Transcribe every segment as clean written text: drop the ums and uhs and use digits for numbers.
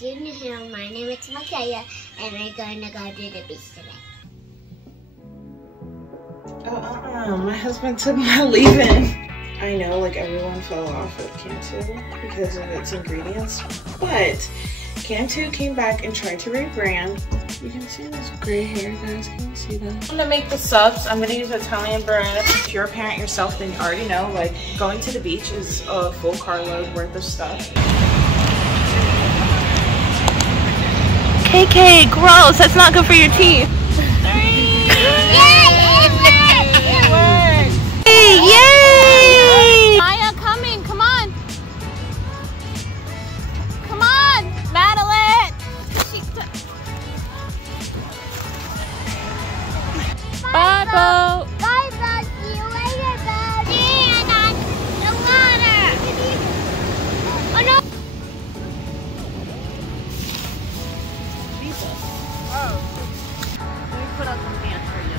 If you're new here, my name is Makaya, and we're going to go to the beach today. My husband took my leave-in. I know, like, everyone fell off with Cantu because of its ingredients, but Cantu came back and tried to rebrand. You can see this gray hair, guys. Can you see that? I'm gonna make the subs. I'm gonna use Italian bread. If you're a parent yourself, then you already know, like, going to the beach is a full carload worth of stuff. KK, gross. That's not good for your teeth. Yay! Maya coming, come on. Come on, Madeline. Bye, Bo. Bye, Bo. See you later, Bo. And on the water. Oh, no. Jesus. Oh. Let me put on some pants for you.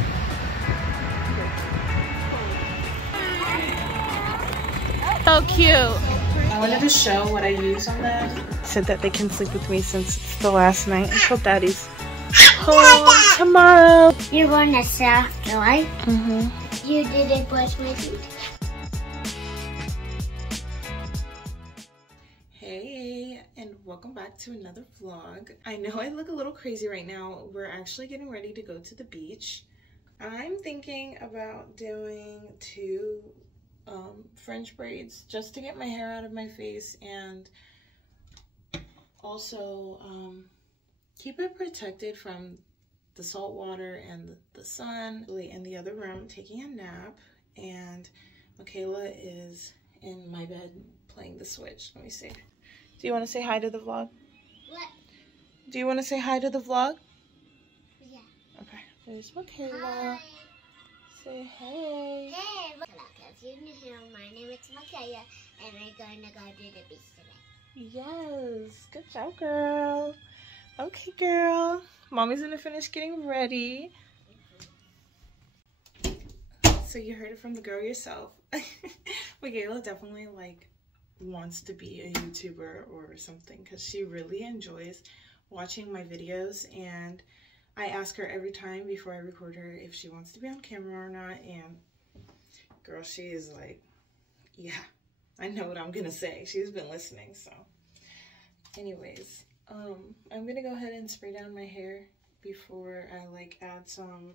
So cute. I wanted to show what I use on them. Said that they can sleep with me since it's the last night until Daddy's home tomorrow. You're going to stay after, right? Mm-hmm. You didn't brush my teeth. Hey, and welcome back to another vlog. I know I look a little crazy right now. We're actually getting ready to go to the beach. I'm thinking about doing two French braids just to get my hair out of my face and also keep it protected from the salt water and the sun. In the other room taking a nap, and Michaela is in my bed playing the Switch. Let me see. Do you want to say hi to the vlog? What? Do you want to say hi to the vlog? Yeah. Okay. There's Michaela. Hi. Say hey. Hey, look. If you're new here, my name is Makaya, and we're going to go to the beach today. Yes. Good job, girl. Okay, girl. Mommy's gonna finish getting ready. So you heard it from the girl yourself. Michaela definitely like wants to be a YouTuber or something because she really enjoys watching my videos, and I ask her every time before I record her if she wants to be on camera or not, and girl, she is like, yeah, I know what I'm gonna say. She's been listening. So anyways, I'm gonna go ahead and spray down my hair before I like add some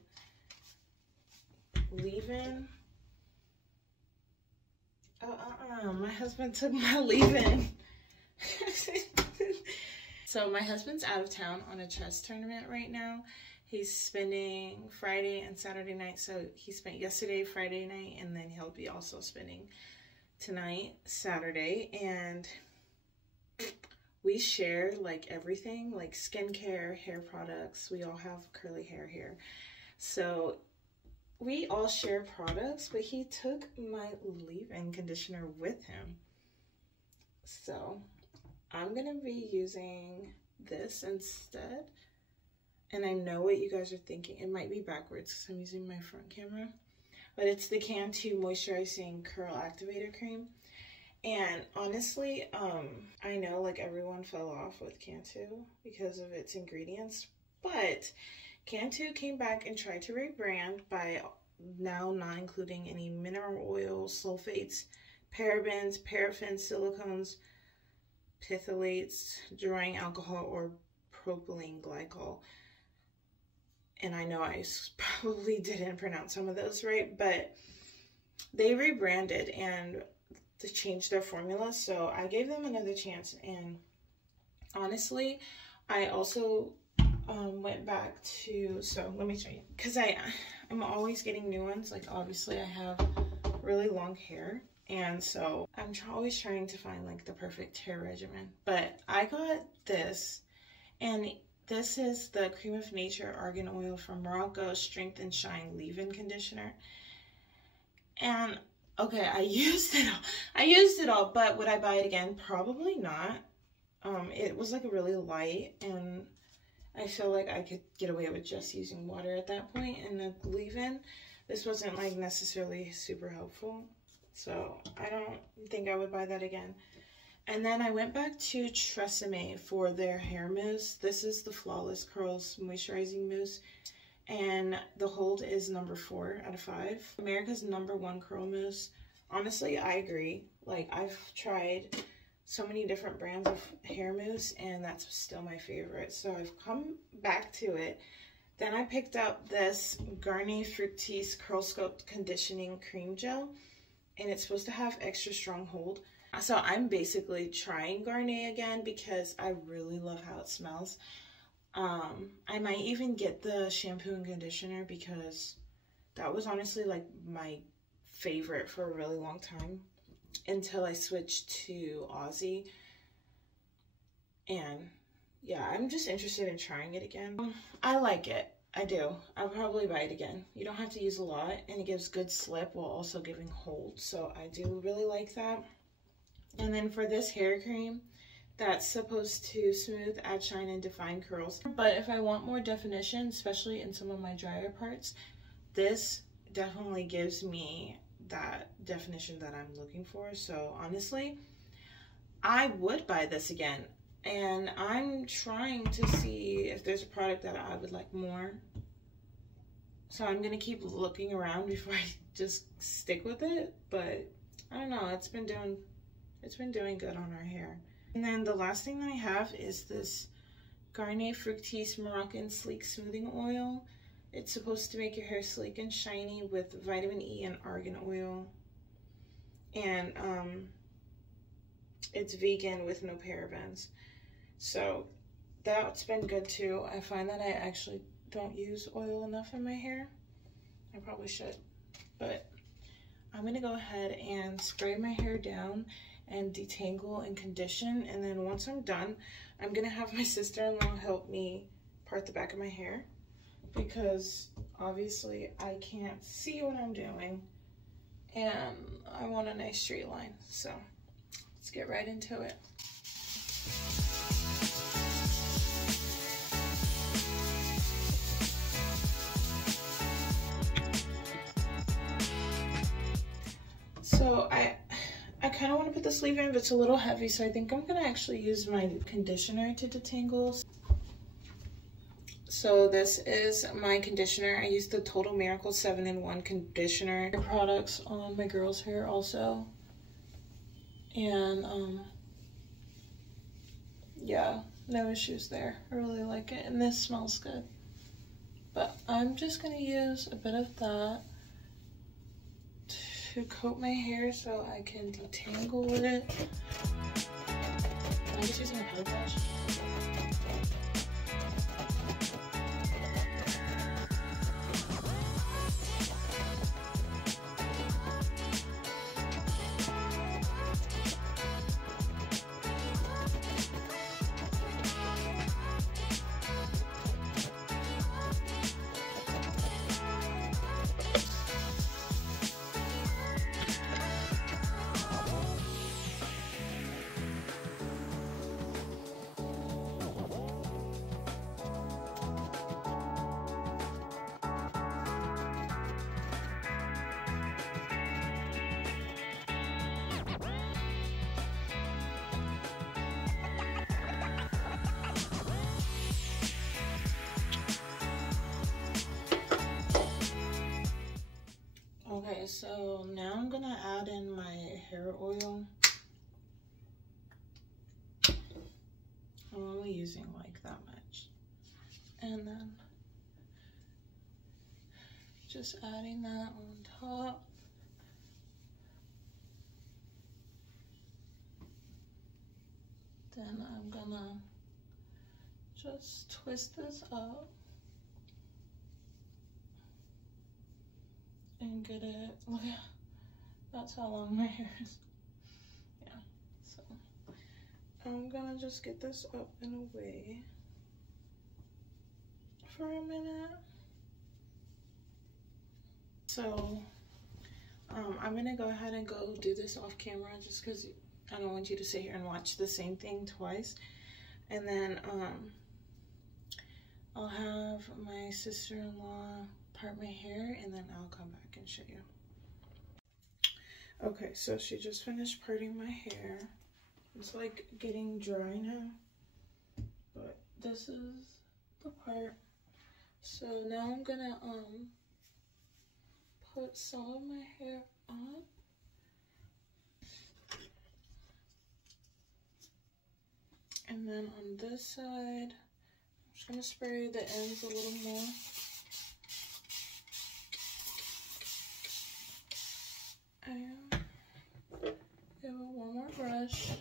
leave-in. My husband took my leave-in. So my husband's out of town on a chess tournament right now. He's spending Friday and Saturday night. So he spent yesterday, Friday night, and then he'll be also spending tonight, Saturday. And we share like everything, like skincare, hair products. We all have curly hair here. So we all share products, but he took my leave-in conditioner with him. So I'm gonna be using this instead. And I know what you guys are thinking. It might be backwards because I'm using my front camera. But it's the Cantu Moisturizing Curl Activator Cream. And honestly, I know like everyone fell off with Cantu because of its ingredients. But Cantu came back and tried to rebrand by now not including any mineral oil, sulfates, parabens, paraffins, silicones, phthalates, drying alcohol, or propylene glycol. And I know I probably didn't pronounce some of those right, but they rebranded and to change their formula. So I gave them another chance. And honestly, I also went back to, so let me show you, because I'm always getting new ones. Like obviously I have really long hair, and so I'm always trying to find like the perfect hair regimen. But I got this, and this is the Cream of Nature Argan Oil from Morocco Strength and Shine Leave-In Conditioner. And okay, I used it all, but would I buy it again? Probably not. It was like really light, and I feel like I could get away with just using water at that point. And the leave-in, this wasn't like necessarily super helpful, so I don't think I would buy that again. And then I went back to Tresemme for their hair mousse. This is the Flawless Curls Moisturizing Mousse. And the hold is number 4 out of 5. America's #1 curl mousse. Honestly, I agree. Like, I've tried so many different brands of hair mousse, and that's still my favorite. So I've come back to it. Then I picked up this Garnier Fructis Curl Sculpt Conditioning Cream Gel, and it's supposed to have extra strong hold. So I'm basically trying Garnier again because I really love how it smells. I might even get the shampoo and conditioner because that was honestly like my favorite for a really long time until I switched to Aussie. And yeah, I'm just interested in trying it again. I like it. I do. I'll probably buy it again. You don't have to use a lot, and it gives good slip while also giving hold. So I do really like that. And then for this hair cream, that's supposed to smooth, add shine, and define curls. But if I want more definition, especially in some of my drier parts, this definitely gives me that definition that I'm looking for. So honestly, I would buy this again. And I'm trying to see if there's a product that I would like more. So I'm gonna keep looking around before I just stick with it. But I don't know, it's been doing good on our hair. And then the last thing that I have is this Garnier Fructis Moroccan Sleek Smoothing Oil. It's supposed to make your hair sleek and shiny with vitamin E and argan oil. And it's vegan with no parabens. So that's been good too. I find that I actually don't use oil enough in my hair. I probably should. But I'm gonna go ahead and spray my hair down and detangle and condition, and then once I'm done, I'm gonna have my sister-in-law help me part the back of my hair because obviously I can't see what I'm doing and I want a nice straight line. So let's get right into it. So I kind of want to put the sleeve in, but it's a little heavy, so I think I'm going to actually use my conditioner to detangle. So this is my conditioner. I use the Total Miracle 7-in-1 conditioner products on my girl's hair also. And yeah, no issues there. I really like it, and this smells good. But I'm just going to use a bit of that to coat my hair so I can detangle with it. I'm just using a powder brush. Okay, so now I'm gonna add in my hair oil. I'm only using like that much. And then just adding that on top. Then I'm gonna just twist this up and get it. Look at, that's how long my hair is. Yeah, so I'm gonna just get this up and away for a minute. So I'm gonna go ahead and go do this off camera just because I don't want you to sit here and watch the same thing twice. And then I'll have my sister-in-law part my hair, and then I'll come back and show you. Okay, so she just finished parting my hair. It's like getting dry now, but this is the part. So now I'm gonna put some of my hair on. And then on this side, I'm just gonna spray the ends a little more. And give it one more brush.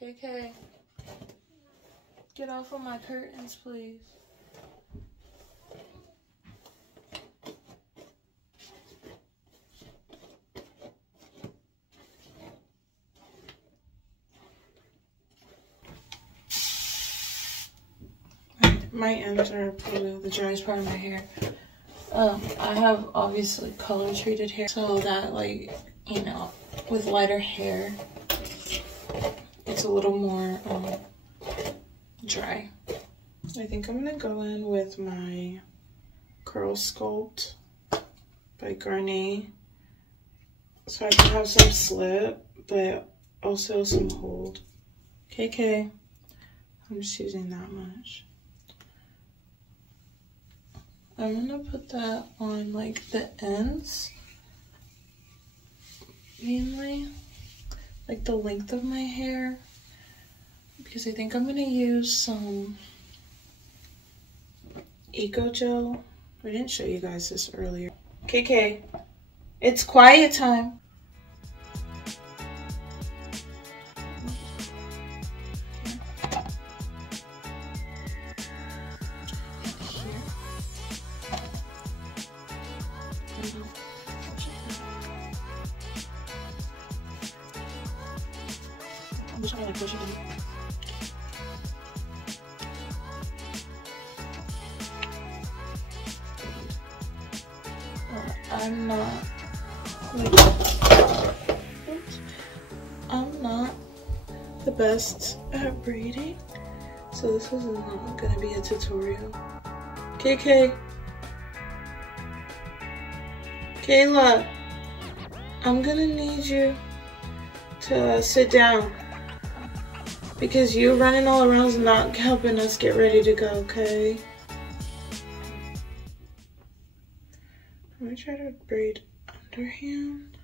KK, get off of my curtains, please. My ends are probably the driest part of my hair. I have obviously color treated hair, so that, like, you know, with lighter hair, it's a little more dry. I think I'm gonna go in with my Curl Sculpt by Garnier, so I can have some slip, but also some hold. KK, I'm just using that much. I'm gonna put that on like the ends, mainly, like the length of my hair, because I think I'm gonna use some Eco Gel. I didn't show you guys this earlier. KK, it's quiet time. I'm just gonna like push it in. I'm not the best at braiding, so this is not gonna be a tutorial. KK, Kayla, I'm gonna need you to sit down, because you running all around is not helping us get ready to go, okay? I'm gonna try to braid underhand.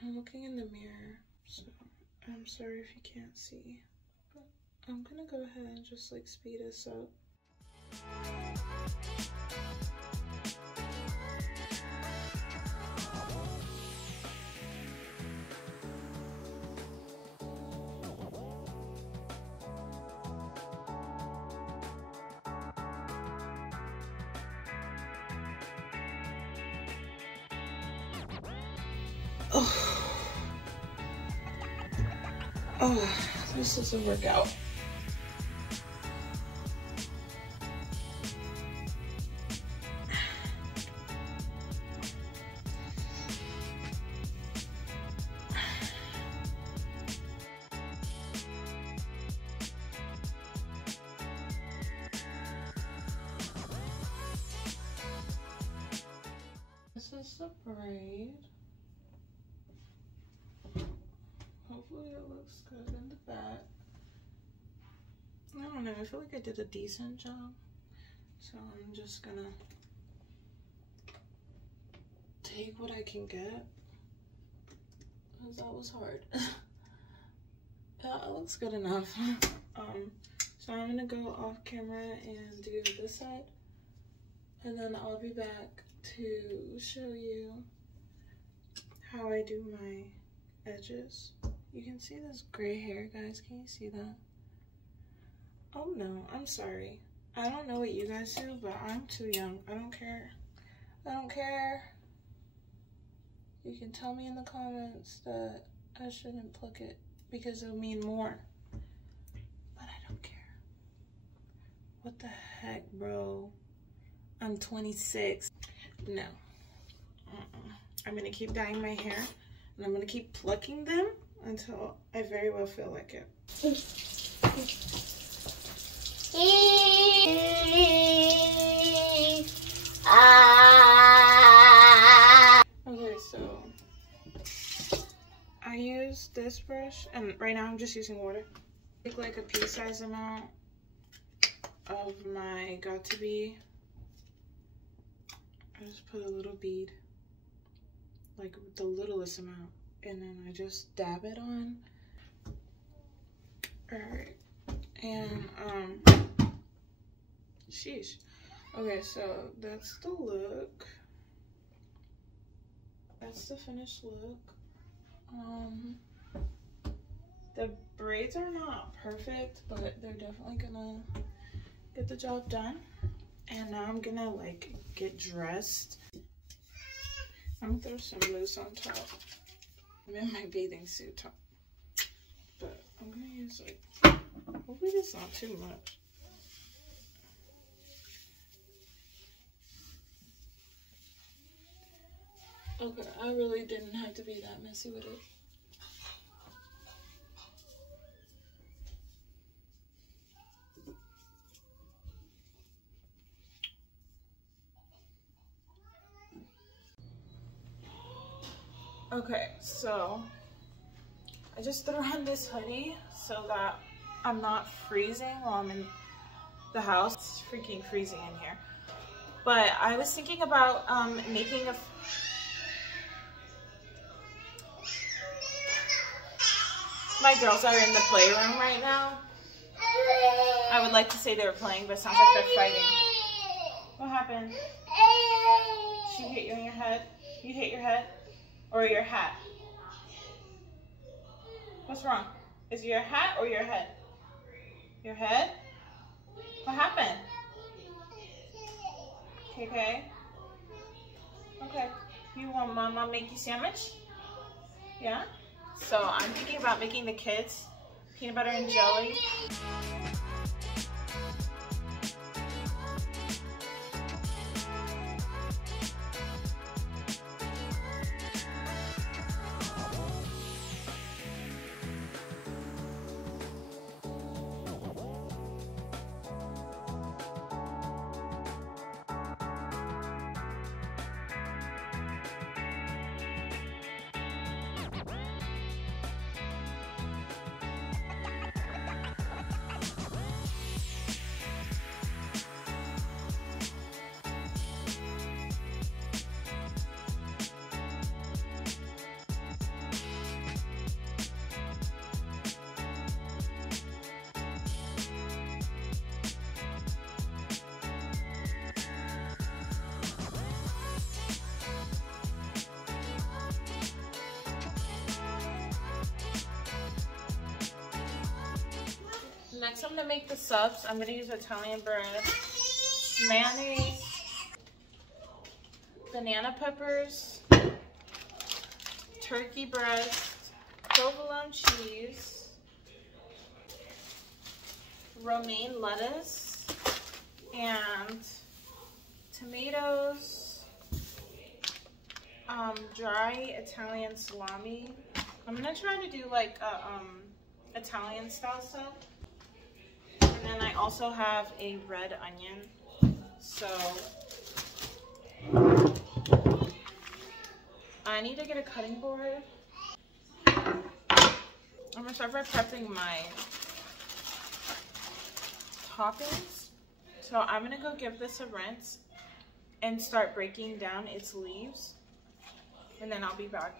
I'm looking in the mirror, so I'm sorry if you can't see, but I'm gonna go ahead and just like speed this up. Oh, this is a workout. This is the braid. Hopefully it looks good in the back. I don't know, I feel like I did a decent job. So I'm just gonna take what I can get, because that was hard. That looks good enough. So I'm gonna go off camera and do this side, and then I'll be back to show you how I do my edges. You can see this gray hair, guys. Can you see that? Oh no, I'm sorry. I don't know what you guys do, but I'm too young. I don't care. I don't care. You can tell me in the comments that I shouldn't pluck it because it'll mean more. But I don't care. What the heck, bro? I'm 26. No. I'm gonna keep dyeing my hair, and I'm gonna keep plucking them until I very well feel like it. Okay, so this brush, and right now I'm just using water. Take like a pea-sized amount of my Got To Be. I just put a little bead, like the littlest amount, and then I just dab it on. Alright, and sheesh. Okay, so that's the look. That's the finished look. The braids are not perfect, but they're definitely gonna get the job done. And now I'm gonna like get dressed. I'm gonna throw some mousse on top. I'm in my bathing suit top, but I'm gonna use like, hopefully it's not too much. Okay, I really didn't have to be that messy with it. Okay, so I just threw on this hoodie so that I'm not freezing while I'm in the house. It's freaking freezing in here. But I was thinking about making a... My girls are in the playroom right now. I would like to say they were playing, but it sounds like they're fighting. What happened? She hit you in your head? You hit your head? Or your hat? What's wrong? Is it your hat or your head? Your head? What happened? Okay. Okay. You want Mama make you sandwich? Yeah? So I'm thinking about making the kids peanut butter and jelly. Next, I'm gonna make the subs. I'm gonna use Italian bread, mayonnaise, banana peppers, turkey breast, provolone cheese, romaine lettuce, and tomatoes, dry Italian salami. I'm gonna try to do like a Italian style sub. And then I also have a red onion. So I need to get a cutting board. I'm gonna start by prepping my toppings. So I'm gonna go give this a rinse and start breaking down its leaves. And then I'll be back.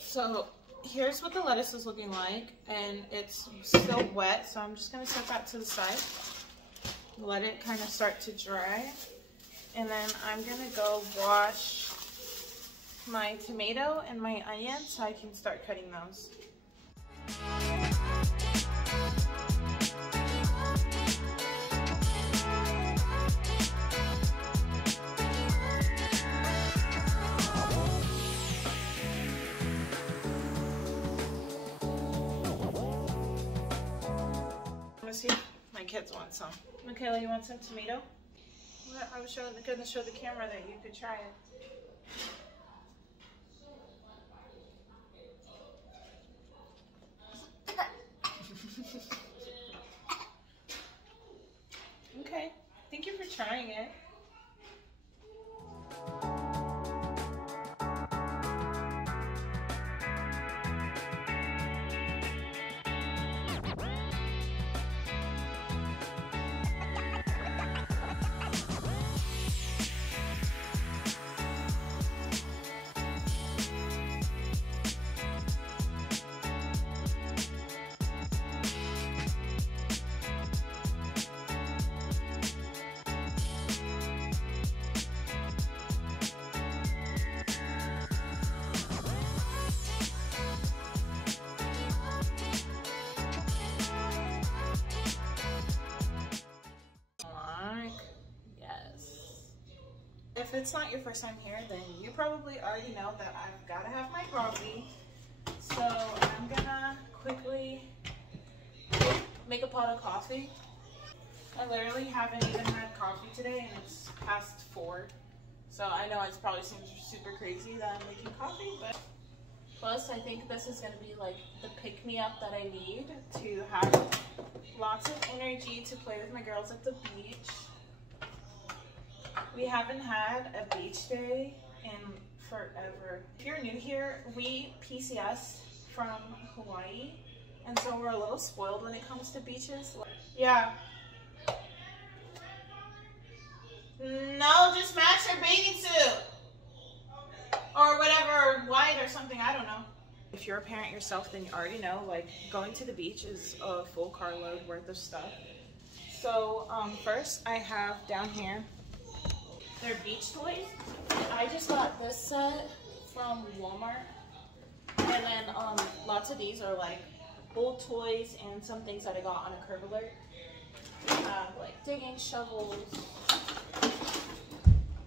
So here's what the lettuce is looking like, and it's still wet, so I'm just going to set that to the side, let it kind of start to dry, and then I'm going to go wash my tomato and my onion so I can start cutting those. See, my kids want some. Michaela, you want some tomato? I was going to show the camera that you could try it. Okay, thank you for trying it. if it's not your first time here, then you probably already know that I've got to have my coffee. So I'm gonna quickly make a pot of coffee. I literally haven't even had coffee today and it's past 4. So I know it probably seems super crazy that I'm making coffee, but plus I think this is gonna be like the pick-me-up that I need to have lots of energy to play with my girls at the beach. We haven't had a beach day in forever. If you're new here, we PCS from Hawaii, and so we're a little spoiled when it comes to beaches. Yeah. No, just match your bathing suit. Or whatever, white or something, I don't know. If you're a parent yourself, then you already know, like, going to the beach is a full carload worth of stuff. So, first I have down here, they're beach toys. I just got this set from Walmart. And then lots of these are like old toys and some things that I got on a Curve Alert. We have like digging shovels.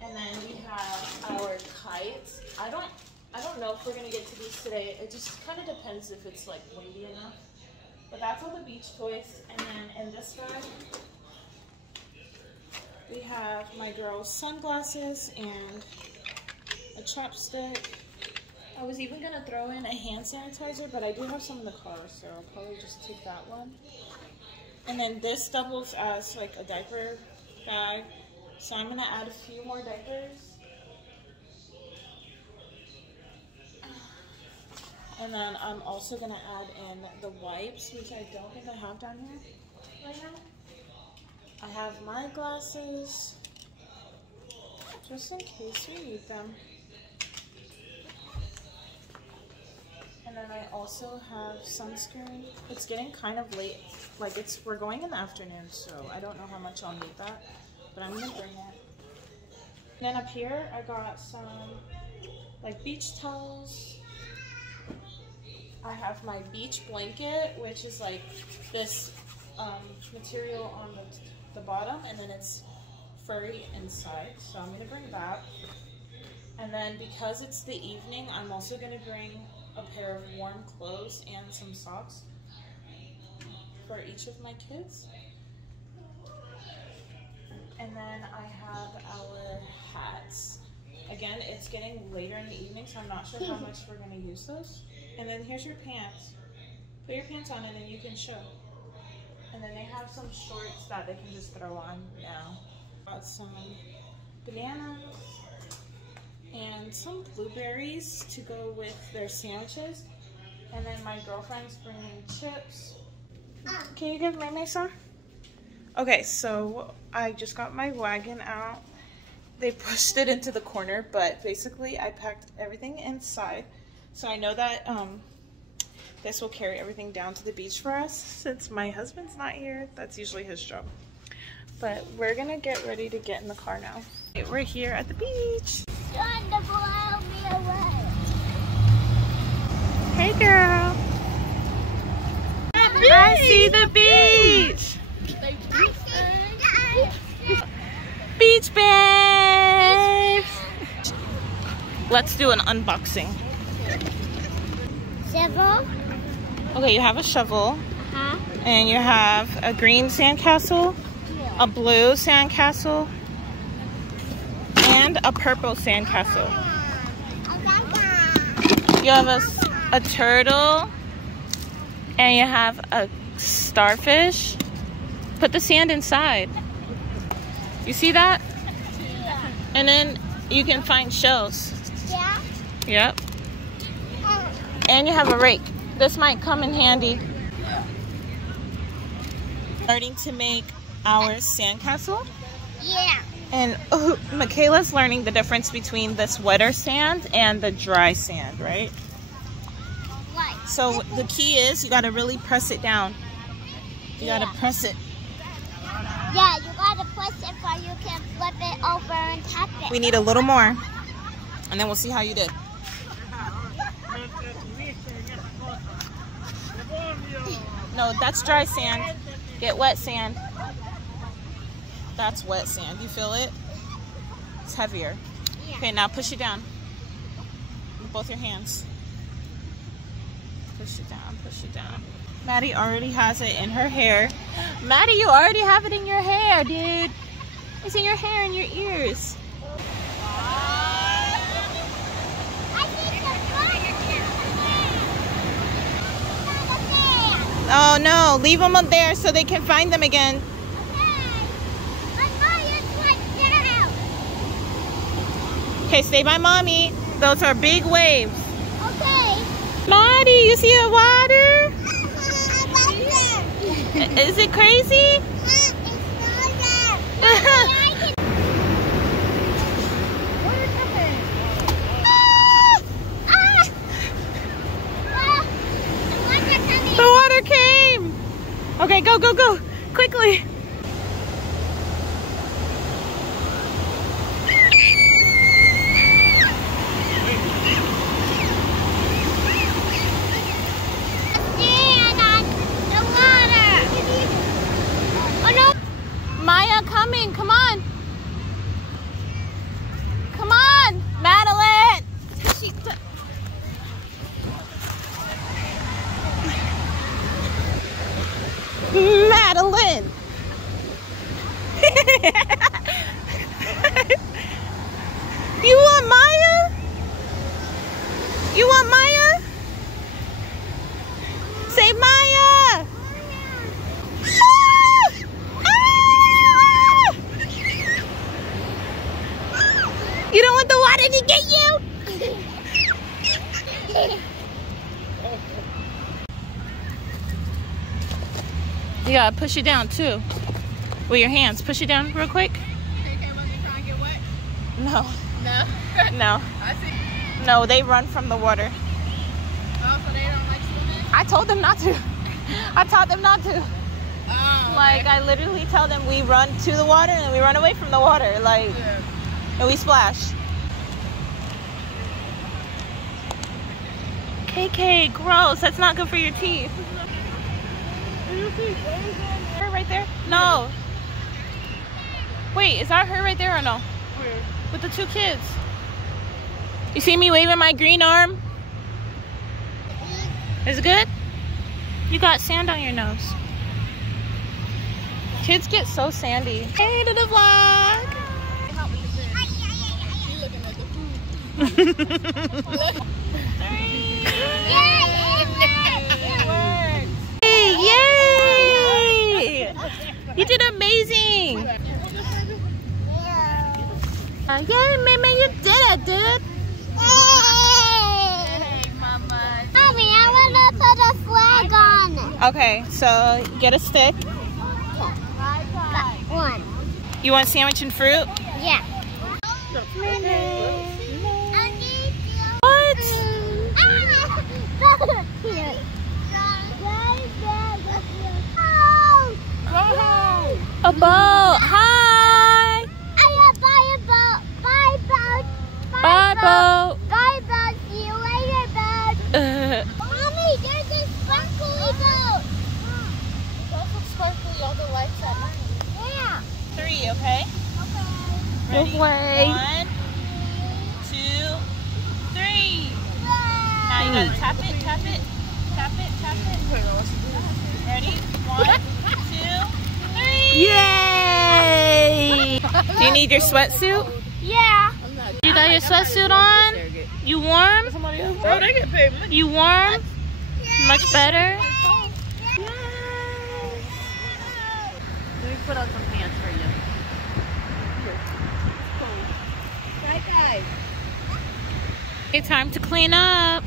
And then we have our kites. I don't know if we're gonna get to these today. It just kind of depends if it's like windy enough. But that's all the beach toys. And then in this bag, we have my girls' sunglasses and a chapstick. I was even gonna throw in a hand sanitizer, but I do have some in the car, so I'll probably just take that one. And then this doubles as like a diaper bag, so I'm gonna add a few more diapers. And then I'm also gonna add in the wipes, which I don't think I have down here right now. I have my glasses, just in case we need them. And then I also have sunscreen. It's getting kind of late, like we're going in the afternoon, so I don't know how much I'll need that, but I'm gonna bring it. And then up here, I got some like beach towels. I have my beach blanket, which is like this material on the bottom, and then it's furry inside, so I'm gonna bring that. And then because it's the evening, I'm also gonna bring a pair of warm clothes and some socks for each of my kids. And then I have our hats. Again, it's getting later in the evening, so I'm not sure how much we're gonna use those. And then here's your pants. Put your pants on and then you can show. And then they have some shorts that they can just throw on now. Got some bananas and some blueberries to go with their sandwiches. And then my girlfriend's bringing chips. Can you give May some? Okay, so I just got my wagon out. They pushed it into the corner, but basically I packed everything inside. So I know that this will carry everything down to the beach for us since my husband's not here. That's usually his job. But we're gonna get ready to get in the car now. Okay, we're here at the beach. Hey girl. I see the beach. Beach babes. Let's do an unboxing. Shovel. Okay, you have a shovel, and you have a green sandcastle, a blue sandcastle, and a purple sandcastle. You have a turtle, and you have a starfish. Put the sand inside. You see that? And then you can find shells. Yeah? Yep. And you have a rake. This might come in handy. Starting to make our sandcastle. Yeah. And Michaela's learning the difference between this wetter sand and the dry sand, right? Right. So the key is you got to really press it down. You got to press it. Yeah, you got to press it so you can flip it over and tap it. We need a little more. And then we'll see how you did. No, that's dry sand. Get wet sand. That's wet sand. You feel it? it's heavier. Yeah. Okay, now push it down with both your hands. Push it down, push it down. Maddie already has it in her hair. Maddie, you already have it in your hair, dude. It's in your hair and your ears. Oh no, leave them up there so they can find them again. Okay, stay by mommy. Those are big waves. Okay. Maddie, you see the water? Is it crazy? The water came. Okay, go, go, go. Quickly. Maya coming, come on. Come on, Madeline. Madeline. You want Maya? You want Maya? Say Maya. You don't want the water to get you? You gotta push it down too. With your hands. Push it down real quick. No. No? No. I see. No, they run from the water. Oh, so they don't like swimming? I told them not to. I taught them not to. Oh, okay. Like, I literally tell them we run to the water and then we run away from the water. Like, Yeah. and we splash. KK, gross. That's not good for your teeth. Her right there? No. Wait, is that her right there or no? Where? With the two kids. You see me waving my green arm? Is it good? You got sand on your nose. Kids get so sandy. Hey to the vlog. Hey, yay! You did amazing. Yay, Mimi, you did it, dude. Hey, Mama. Mommy, I want to put a flag on it. Okay, so get a stick. Got one. You want sandwich and fruit? Yeah. What? A boat. Hi. Bye, boat. Bye, boat. Bye, boat. Bye, boat. See you later, boat. Mommy, there's a sparkly boat. It's also sparkly, all the lights at night. Yeah. 3, okay? Okay. Ready? 1, 2, 3. Now you gotta tap it, tap it, tap it, tap it. Ready? 1, 2, 3. Yay! Do you need your sweatsuit? Yeah. You got your sweatsuit on? You warm? Oh, they get paid money. You warm? Much better? Let me put on some pants for you. Right, guys. Okay, time to clean up.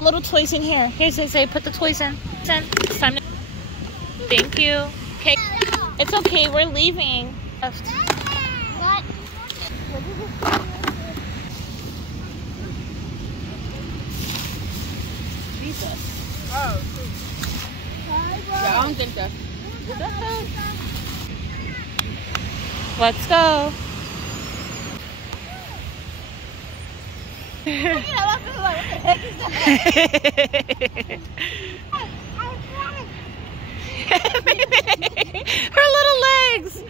Little toys in here. Here, say, put the toys in. It's time to... Thank you. Okay. It's okay, we're leaving. What? Jesus. Oh, sweet. Yeah, I don't think that's... Is that Let's go. Her little legs.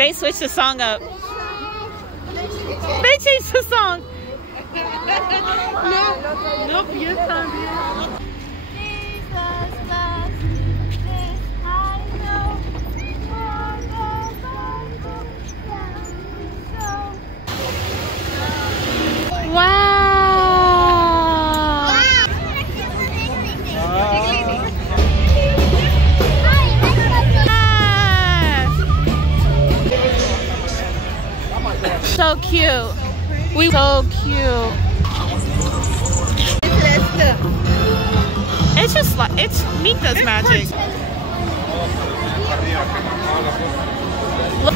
They switched the song up. They changed the song. Nope, you're fine. Wow. So cute. So cute. It's just like, it's Mika's magic. Look.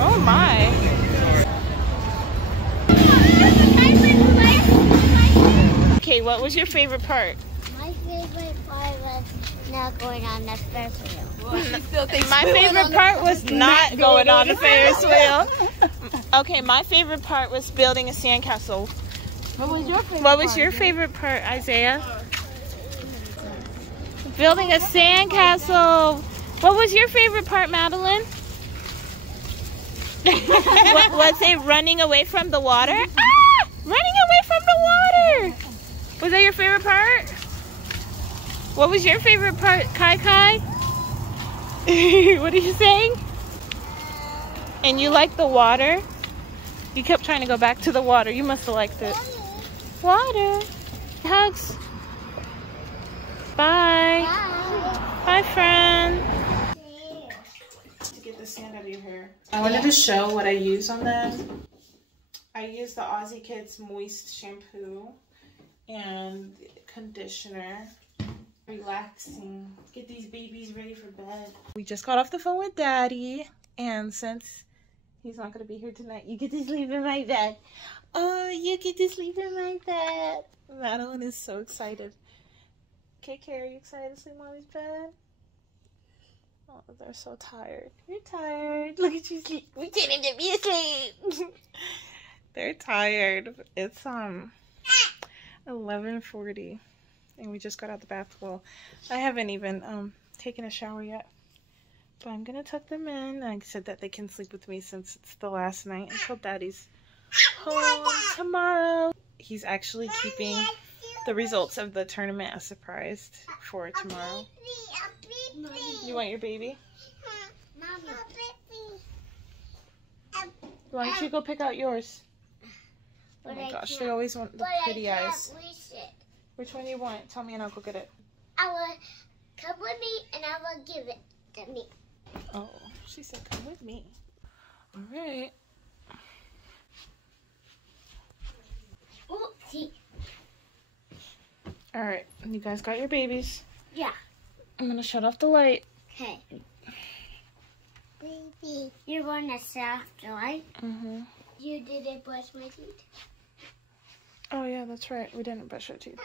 Oh my. Okay, what was your favorite part? My favorite part was not going on the Ferris wheel. My favorite part was not going on the Ferris wheel. Okay, my favorite part was building a sandcastle. What was your favorite What was your favorite part, Isaiah? Building a sandcastle. What was your favorite part, Madeline? What, was it running away from the water? Ah! Running away from the water! Was that your favorite part? What was your favorite part, Kai Kai? What are you saying? And you liked the water? You kept trying to go back to the water. You must have liked it. Water. Hugs. Bye. Bye, friend. To get the sand out of your hair. I wanted to show what I use on them. I use the Aussie Kids Moist Shampoo and conditioner. Relaxing. Get these babies ready for bed. We just got off the phone with Daddy, and since he's not going to be here tonight, you get to sleep in my bed. Oh, you get to sleep in my bed. Madeline is so excited. Okay, Carrie, are you excited to sleep in Mommy's bed? Oh, they're so tired. You're tired. Look at you sleep. We can't even be asleep. They're tired. It's 11:40. And we just got out the bath. Well, I haven't even taken a shower yet. But I'm going to tuck them in. I said that they can sleep with me since it's the last night until Daddy's home tomorrow. He's actually keeping the results of the tournament a surprise for tomorrow. You want your baby? Why don't you go pick out yours? Oh my gosh, they always want the pretty eyes. Which one do you want? Tell me and I'll go get it. I will come with me and I will give it to me. Oh, she said come with me. All right. Oopsie. All right, you guys got your babies. Yeah. I'm gonna shut off the light. Okay. Baby, you're going to shut off the light? Mm-hmm. You didn't brush my teeth? Oh yeah, that's right. We didn't brush our teeth.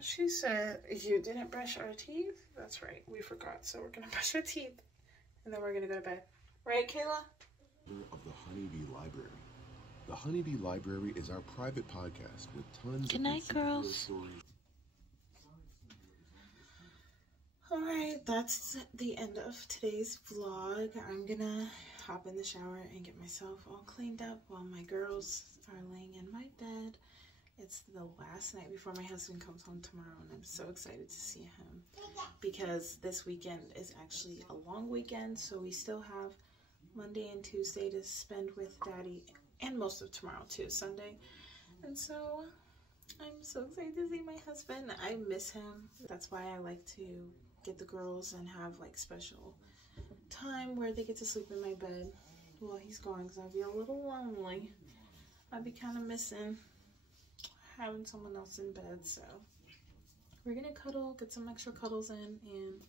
She said, you didn't brush our teeth? That's right. We forgot. So we're going to brush our teeth. And then we're going to go to bed. Right, Kayla? Of the Honeybee Library. The Honeybee Library is our private podcast with tons Good night, of girls. stories. Alright, that's the end of today's vlog. I'm going to hop in the shower and get myself all cleaned up while my girls are laying in my bed. It's the last night before my husband comes home tomorrow, and I'm so excited to see him because this weekend is actually a long weekend, so we still have Monday and Tuesday to spend with Daddy, and most of tomorrow too, Sunday. And so I'm so excited to see my husband. I miss him. That's why I like to get the girls and have like special time where they get to sleep in my bed while he's gone, because I'd be a little lonely. I'd be kind of missing having someone else in bed. So we're gonna cuddle, get some extra cuddles in, and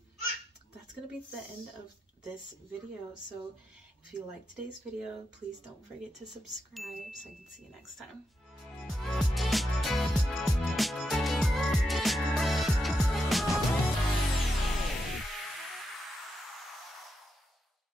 that's gonna be the end of this video. So if you liked today's video, please don't forget to subscribe so I can see you next time.